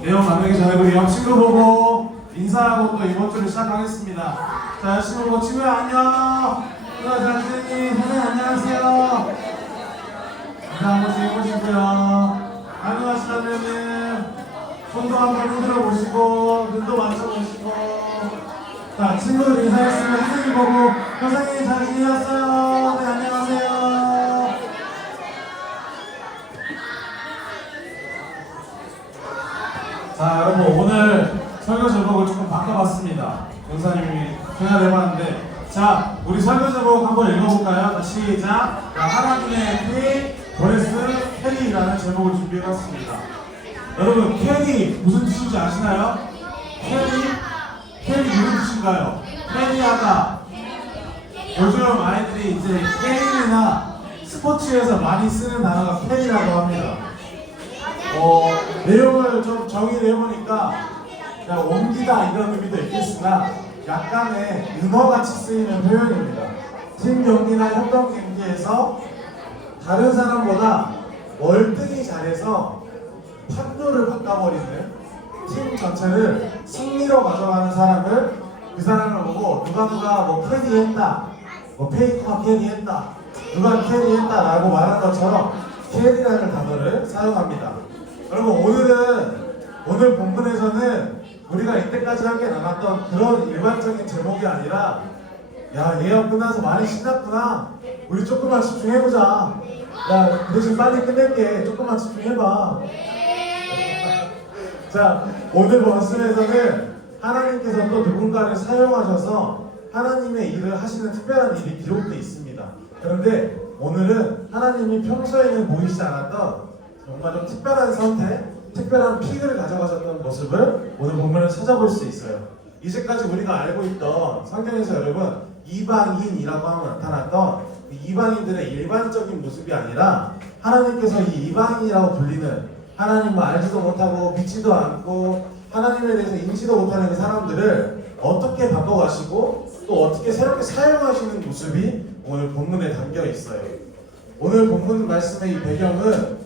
내용 나누기 전에 우리 옆 친구 보고 인사하고 또 이번 주를 시작하겠습니다. 자, 옆 친구 보고 친구야 안녕. 누나 잘 지내니? 선생님 안녕하세요. 인사 한 번씩 해보시고요. 안녕하시다면은 손도 한번 흔들어 보시고 눈도 맞춰보시고. 자, 친구들 인사했으면 선생님 보고 선생님 잘 지내셨어요? 네, 안녕하세요. 자, 여러분 오늘 설교 제목을 조금 바꿔봤습니다. 권사님이 생각을 해봤는데, 자, 우리 설교 제목 한번 읽어볼까요? 자, 시작. 자, 하나님의 보레스 캐리라는 제목을 준비해봤습니다. 여러분 캐리 무슨 뜻인지 아시나요? 캐리 무슨 뜻인가요? 캐리하다. 요즘 아이들이 이제 게임이나 스포츠에서 많이 쓰는 단어가 캐리라고 합니다. 내용을 좀 정의를 해보니까 그냥 옮기다 이런 의미도 있겠으나 약간의 은어같이 쓰이는 표현입니다. 팀 경기나 협동 경기에서 다른 사람보다 월등히 잘해서 판도를 바꿔버리는, 팀 전체를 승리로 가져가는 사람을, 그 사람을 보고 누가 뭐 캐리했다, 뭐 페이커가 캐리했다, 누가 캐리했다 라고 말한 것처럼 캐리라는 단어를 사용합니다. 여러분 오늘 본문에서는 우리가 이때까지 함께 나눴던 그런 일반적인 제목이 아니라, 야, 예언 끝나서 많이 신났구나, 우리 조금만 집중해보자, 야 대신 빨리 끝낼게, 조금만 집중해봐. 자, 오늘 말씀에서는 하나님께서 또 누군가를 사용하셔서 하나님의 일을 하시는 특별한 일이 기록되어 있습니다. 그런데 오늘은 하나님이 평소에는 보이지 않았던 정말 좀 특별한 선택, 특별한 픽을 가져가셨던 모습을 오늘 본문을 찾아볼 수 있어요. 이제까지 우리가 알고 있던 성경에서 여러분 이방인이라고 하면 나타났던 이방인들의 일반적인 모습이 아니라, 하나님께서 이 이방인이라고 불리는, 하나님을 알지도 못하고 믿지도 않고 하나님에 대해서 인지도 못하는 그 사람들을 어떻게 바꿔가시고 또 어떻게 새롭게 사용하시는 모습이 오늘 본문에 담겨 있어요. 오늘 본문 말씀의 이 배경은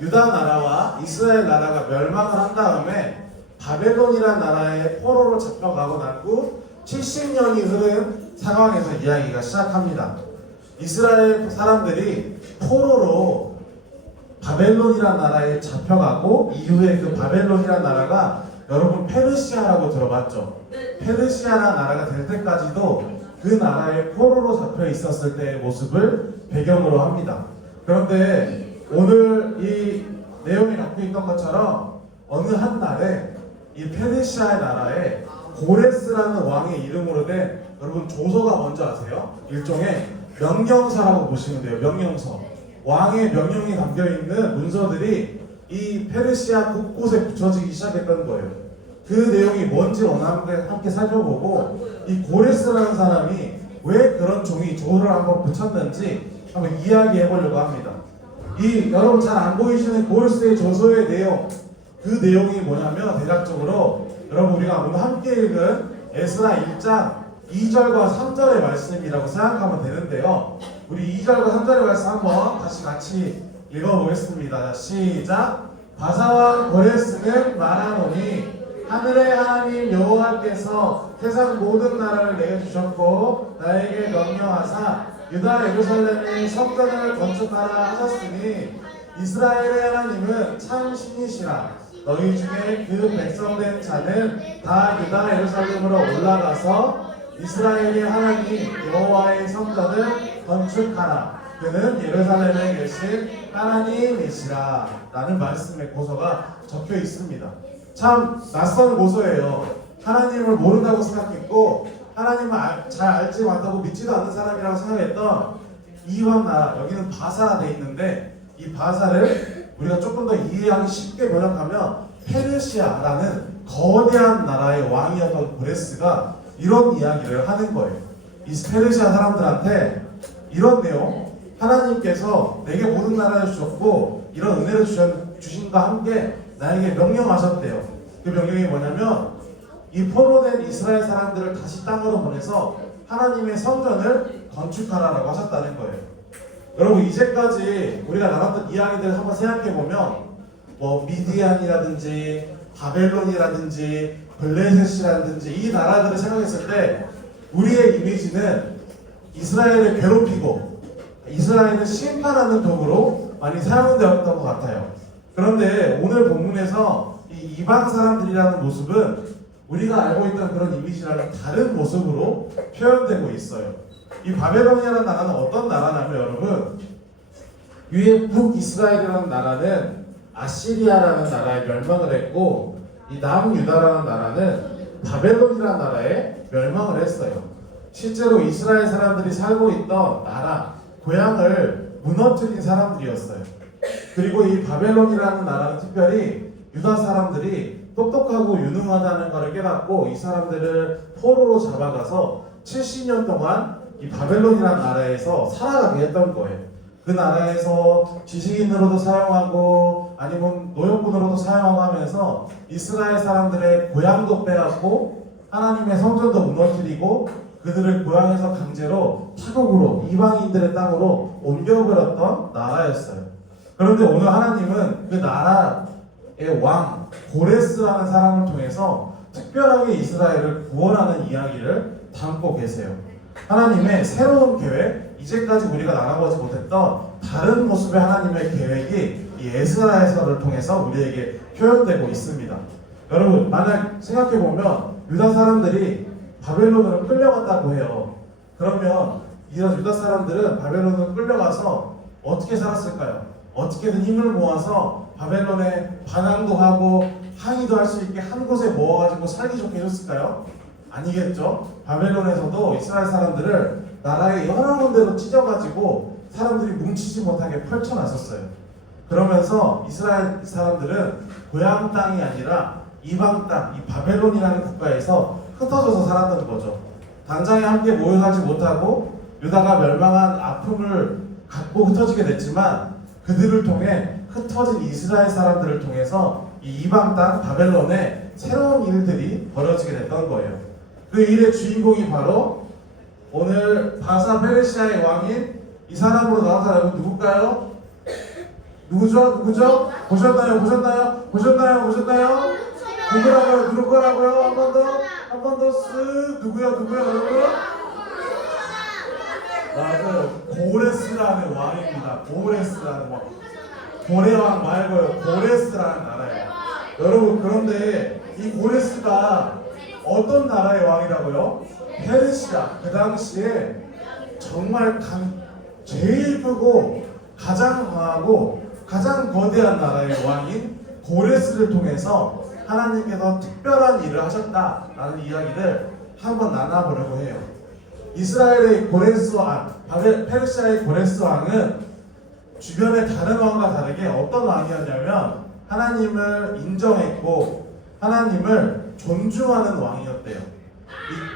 유다 나라와 이스라엘 나라가 멸망을 한 다음에 바벨론이라는 나라의 포로로 잡혀가고 난 후 70년이 흐른 상황에서 이야기가 시작합니다. 이스라엘 사람들이 포로로 바벨론이라는 나라에 잡혀가고, 이후에 그 바벨론이라는 나라가 여러분 페르시아라고 들어봤죠? 페르시아라는 나라가 될 때까지도 그 나라에 포로로 잡혀 있었을 때의 모습을 배경으로 합니다. 그런데 오늘 이 내용이 갖고 있던 것처럼 어느 한 날에 이 페르시아의 나라에 고레스라는 왕의 이름으로 된, 여러분 조서가 뭔지 아세요? 일종의 명령서라고 보시면 돼요. 명령서. 왕의 명령이 담겨있는 문서들이 이 페르시아 곳곳에 붙여지기 시작했던 거예요. 그 내용이 뭔지 오늘 함께 살펴보고, 이 고레스라는 사람이 왜 그런 종이 조를 한번 붙였는지 한번 이야기해 보려고 합니다. 이 여러분 잘 안 보이시는 고레스의 조서의 내용, 그 내용이 뭐냐면 대략적으로 여러분 우리가 오늘 함께 읽은 에스라 1장 2절과 3절의 말씀이라고 생각하면 되는데요. 우리 2절과 3절의 말씀 한번 다시 같이 읽어보겠습니다. 시작. 바사왕 고레스는 말하노니, 하늘의 하나님 여호와께서 세상 모든 나라를 내게 주셨고 나에게 명령하사 유다 예루살렘의 성전을 건축하라 하셨으니, 이스라엘의 하나님은 참 신이시라. 너희 중에 그 백성된 자는 다 유다 예루살렘으로 올라가서 이스라엘의 하나님 여호와의 성전을 건축하라. 그는 예루살렘에 계신 하나님이시라. 라는 말씀의 고서가 적혀 있습니다. 참 낯선 고서예요. 하나님을 모른다고 생각했고 하나님을 잘 알지 못하고 믿지도 않는 사람이라고 생각했던 이방 나라, 여기는 바사라 돼 있는데, 이 바사를 우리가 조금 더 이해하기 쉽게 번역하면 페르시아라는 거대한 나라의 왕이었던 고레스가 이런 이야기를 하는 거예요. 이 페르시아 사람들한테 이런 내용, 하나님께서 내게 모든 나라를 주셨고 이런 은혜를 주신과 함께 나에게 명령하셨대요. 그 명령이 뭐냐면, 이 포로된 이스라엘 사람들을 다시 땅으로 보내서 하나님의 성전을 건축하라라고 하셨다는 거예요. 여러분 이제까지 우리가 나눴던 이야기들을 한번 생각해보면 뭐 미디안이라든지 바벨론이라든지 블레셋이라든지 이 나라들을 생각했을 때 우리의 이미지는 이스라엘을 괴롭히고 이스라엘을 심판하는 도구로 많이 사용되었던 것 같아요. 그런데 오늘 본문에서 이 이방 사람들이라는 모습은 우리가 알고 있던 그런 이미지랑은 다른 모습으로 표현되고 있어요. 이 바벨론이라는 나라는 어떤 나라냐면 여러분, 위에 북이스라엘이라는 나라는 아시리아라는 나라에 멸망을 했고 이 남유다라는 나라는 바벨론이라는 나라에 멸망을 했어요. 실제로 이스라엘 사람들이 살고 있던 나라, 고향을 무너뜨린 사람들이었어요. 그리고 이 바벨론이라는 나라는 특별히 유다 사람들이 똑똑하고 유능하다는 것을 깨닫고 이 사람들을 포로로 잡아가서 70년 동안 이 바벨론이라는 나라에서 살아가게 했던 거예요. 그 나라에서 지식인으로도 사용하고 아니면 노역군으로도 사용하고 하면서 이스라엘 사람들의 고향도 빼앗고 하나님의 성전도 무너뜨리고 그들을 고향에서 강제로 타국으로 이방인들의 땅으로 옮겨버렸던 나라였어요. 그런데 오늘 하나님은 그 나라의 왕 고레스라는 사람을 통해서 특별하게 이스라엘을 구원하는 이야기를 담고 계세요. 하나님의 새로운 계획, 이제까지 우리가 나가보지 못했던 다른 모습의 하나님의 계획이 이 에스라에서를 통해서 우리에게 표현되고 있습니다. 여러분, 만약 생각해보면 유다 사람들이 바벨론으로 끌려갔다고 해요. 그러면 이런 유다 사람들은 바벨론으로 끌려가서 어떻게 살았을까요? 어떻게든 힘을 모아서 바벨론에 반항도 하고 항의도 할 수 있게 한 곳에 모아가지고 살기 좋게 해줬을까요? 아니겠죠. 바벨론에서도 이스라엘 사람들을 나라의 여러 군데로 찢어가지고 사람들이 뭉치지 못하게 펼쳐놨었어요. 그러면서 이스라엘 사람들은 고향 땅이 아니라 이방 땅, 이 바벨론이라는 국가에서 흩어져서 살았던 거죠. 당장에 함께 모여 살지 못하고 유다가 멸망한 아픔을 갖고 흩어지게 됐지만 그들을 통해 흩어진 이스라엘 사람들을 통해서 이 이방 땅 바벨론에 새로운 일들이 벌어지게 됐던 거예요. 그 일의 주인공이 바로 오늘 바사 페르시아의 왕인 이 사람으로 나온 사람은 누굴까요? 누구죠? 누구죠? 보셨나요? 누구라고요? 한 번 더 쓱 누구요? 여러분? 맞아요. 고레스라는 왕입니다. 고레스라는 왕. 고레왕 말고요. 고레스라는 나라예요. 여러분, 그런데 이 고레스가 어떤 나라의 왕이라고요? 페르시아. 그 당시에 정말 제일 크고 가장 강하고 가장 거대한 나라의 왕인 고레스를 통해서 하나님께서 특별한 일을 하셨다라는 이야기를 한번 나눠보려고 해요. 이스라엘의 고레스 왕, 페르시아의 고레스 왕은 주변의 다른 왕과 다르게 어떤 왕이었냐면 하나님을 인정했고 하나님을 존중하는 왕이었대요.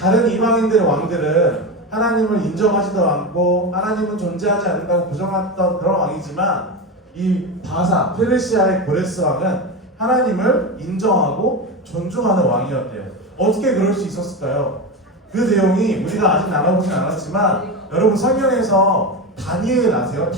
다른 이방인들의 왕들은 하나님을 인정하지도 않고 하나님은 존재하지 않는다고 부정했던 그런 왕이지만 이 바사, 페르시아의 고레스 왕은 하나님을 인정하고 존중하는 왕이었대요. 어떻게 그럴 수 있었을까요? 그 내용이 우리가 아직 나눠보진 않았지만 여러분 성경에서 다니엘 아세요?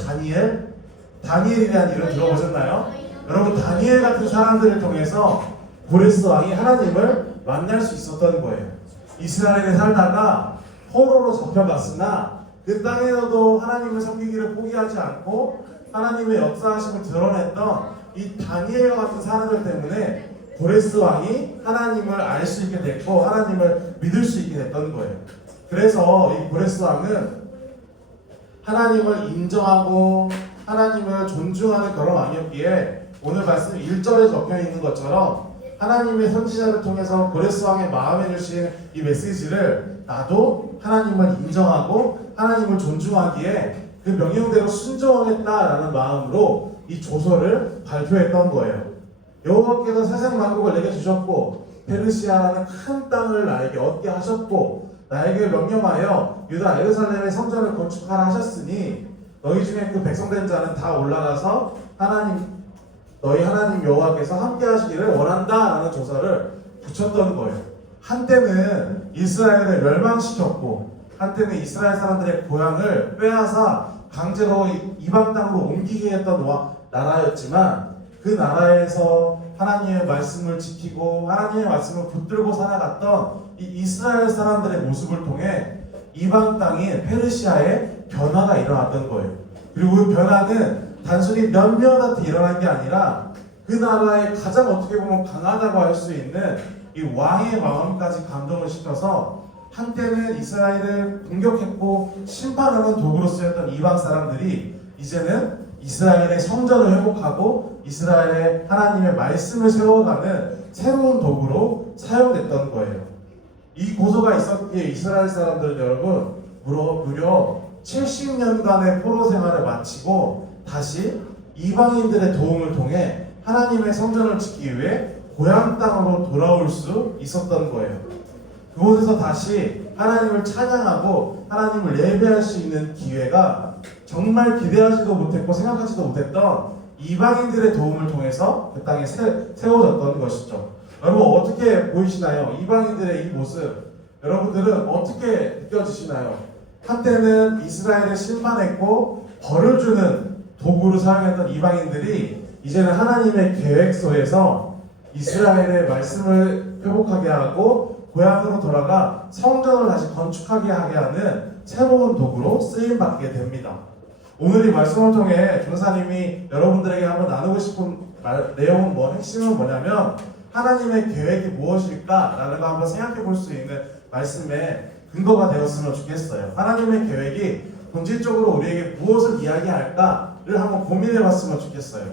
다니엘이라는 이름 들어보셨나요? 여러분 다니엘 같은 사람들을 통해서 고레스 왕이 하나님을 만날 수 있었던 거예요. 이스라엘에 살다가 포로로 잡혀갔으나 그 땅에서도 하나님을 섬기기를 포기하지 않고 하나님의 역사하심을 드러냈던 이 다니엘과 같은 사람들 때문에 고레스 왕이 하나님을 알 수 있게 됐고 하나님을 믿을 수 있게 됐던 거예요. 그래서 이 고레스 왕은 하나님을 인정하고 하나님을 존중하는 그런 왕이었기에 오늘 말씀 1절에 적혀 있는 것처럼 하나님의 선지자를 통해서 고레스 왕의 마음에 주신 이 메시지를 나도 하나님을 인정하고 하나님을 존중하기에 그 명령대로 순종하겠다라는 마음으로 이 조서를 발표했던 거예요. 여호와께서 세상 만국을 내게 주셨고 페르시아라는 큰 땅을 나에게 얻게 하셨고 나에게 명령하여 유다 예루살렘의 성전을 건축하라 하셨으니 너희 중에 그 백성된 자는 다 올라가서 너희 하나님 여호와께서 함께 하시기를 원한다라는 조서를 붙였던 거예요. 한때는 이스라엘을 멸망시켰고 한때는 이스라엘 사람들의 고향을 빼앗아 강제로 이방 땅으로 옮기게 했던 나라였지만 그 나라에서 하나님의 말씀을 지키고 하나님의 말씀을 붙들고 살아갔던 이 이스라엘 사람들의 모습을 통해 이방 땅인 페르시아에 변화가 일어났던 거예요. 그리고 그 변화는 단순히 몇몇한테 일어난 게 아니라 그 나라의 가장 어떻게 보면 강하다고 할 수 있는 이 왕의 마음까지 감동을 시켜서 한때는 이스라엘을 공격했고 심판하는 도구로 쓰였던 이방 사람들이 이제는 이스라엘의 성전을 회복하고 이스라엘의 하나님의 말씀을 세워가는 새로운 도구로 사용됐던 거예요. 이 고소가 있었기에 이스라엘 사람들은 여러분 무려 70년간의 포로 생활을 마치고 다시 이방인들의 도움을 통해 하나님의 성전을 짓기 위해 고향 땅으로 돌아올 수 있었던 거예요. 그곳에서 다시 하나님을 찬양하고 하나님을 예배할 수 있는 기회가 정말 기대하지도 못했고 생각하지도 못했던 이방인들의 도움을 통해서 그 땅에 세워졌던 것이죠. 여러분 어떻게 보이시나요? 이방인들의 이 모습 여러분들은 어떻게 느껴지시나요? 한때는 이스라엘을 심판했고 벌을 주는 도구로 사용했던 이방인들이 이제는 하나님의 계획서에서 이스라엘의 말씀을 회복하게 하고 고향으로 돌아가 성전을 다시 건축하게 하게 하는 새로운 도구로 쓰임받게 됩니다. 오늘 이 말씀을 통해 전사님이 여러분들에게 한번 나누고 싶은 내용은 핵심은 뭐냐면 하나님의 계획이 무엇일까라는 거 한번 생각해 볼 수 있는 말씀에 근거가 되었으면 좋겠어요. 하나님의 계획이 본질적으로 우리에게 무엇을 이야기할까를 한번 고민해 봤으면 좋겠어요.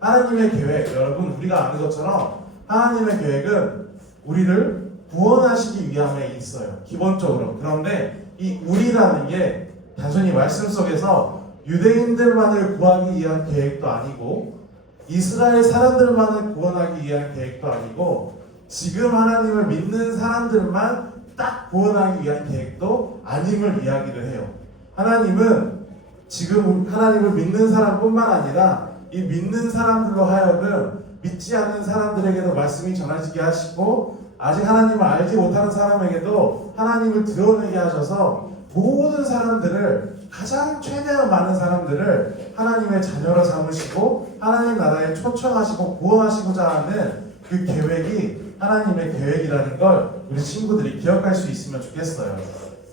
하나님의 계획, 여러분 우리가 아는 것처럼 하나님의 계획은 우리를 구원하시기 위함에 있어요. 기본적으로. 그런데 이 우리라는 게 단순히 말씀 속에서 유대인들만을 구하기 위한 계획도 아니고 이스라엘 사람들만을 구원하기 위한 계획도 아니고 지금 하나님을 믿는 사람들만 딱 구원하기 위한 계획도 아님을 이야기를 해요. 하나님은 지금 하나님을 믿는 사람뿐만 아니라 이 믿는 사람들로 하여금 믿지 않는 사람들에게도 말씀이 전해지게 하시고 아직 하나님을 알지 못하는 사람에게도 하나님을 드러내게 하셔서 모든 사람들을 가장 최대한 많은 사람들을 하나님의 자녀로 삼으시고 하나님 나라에 초청하시고 구원하시고자 하는 그 계획이 하나님의 계획이라는 걸 우리 친구들이 기억할 수 있으면 좋겠어요.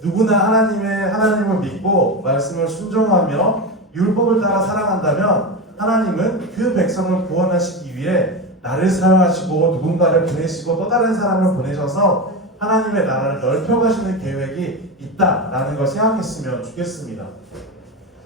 누구나 하나님을 믿고 말씀을 순종하며 율법을 따라 살아간다면 하나님은 그 백성을 구원하시기 위해 나를 사용하시고 누군가를 보내시고 또 다른 사람을 보내셔서 하나님의 나라를 넓혀가시는 계획이 있다라는 걸 생각했으면 좋겠습니다.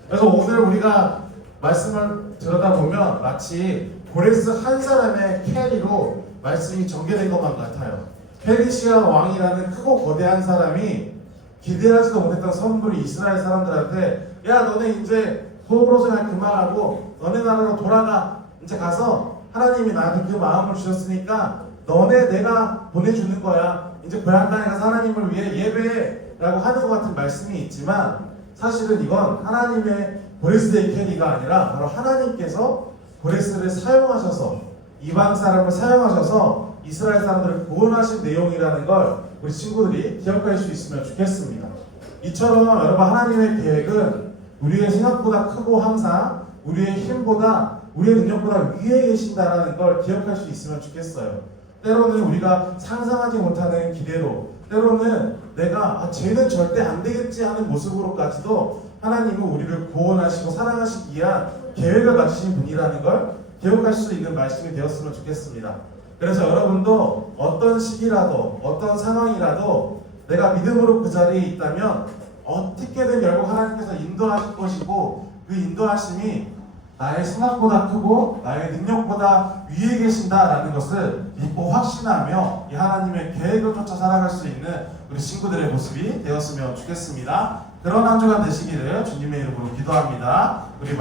그래서 오늘 우리가 말씀을 들여다보면 마치 고레스 한 사람의 캐리로 말씀이 전개된 것만 같아요. 페르시아 왕이라는 크고 거대한 사람이 기대하지도 못했던 선물이 이스라엘 사람들한테 야 너네 이제 포로 생활 그만하고 너네 나라로 돌아가. 이제 가서 하나님이 나한테 그 마음을 주셨으니까 너네 내가 보내주는 거야. 이제 고향 땅에 가서 하나님을 위해 예배라고 하는 것 같은 말씀이 있지만 사실은 이건 하나님의 고레스의 캐리가 아니라 바로 하나님께서 고레스를 사용하셔서 이방 사람을 사용하셔서 이스라엘 사람들을 구원하신 내용이라는 걸 우리 친구들이 기억할 수 있으면 좋겠습니다. 이처럼 여러분 하나님의 계획은 우리의 생각보다 크고 항상 우리의 힘보다 우리의 능력보다 위에 계신다는 걸 기억할 수 있으면 좋겠어요. 때로는 우리가 상상하지 못하는 기대로 때로는 내가 쟤는 절대 안 되겠지 하는 모습으로까지도 하나님은 우리를 구원하시고 사랑하시기 위한 계획을 가지신 분이라는 걸 기억할 수 있는 말씀이 되었으면 좋겠습니다. 그래서 여러분도 어떤 시기라도 어떤 상황이라도 내가 믿음으로 그 자리에 있다면 어떻게든 결국 하나님께서 인도하실 것이고 그 인도하심이 나의 생각보다 크고 나의 능력보다 위에 계신다라는 것을 믿고 확신하며 이 하나님의 계획을 쫓아 살아갈 수 있는 우리 친구들의 모습이 되었으면 좋겠습니다. 그런 한 주간 되시기를 주님의 이름으로 기도합니다. 우리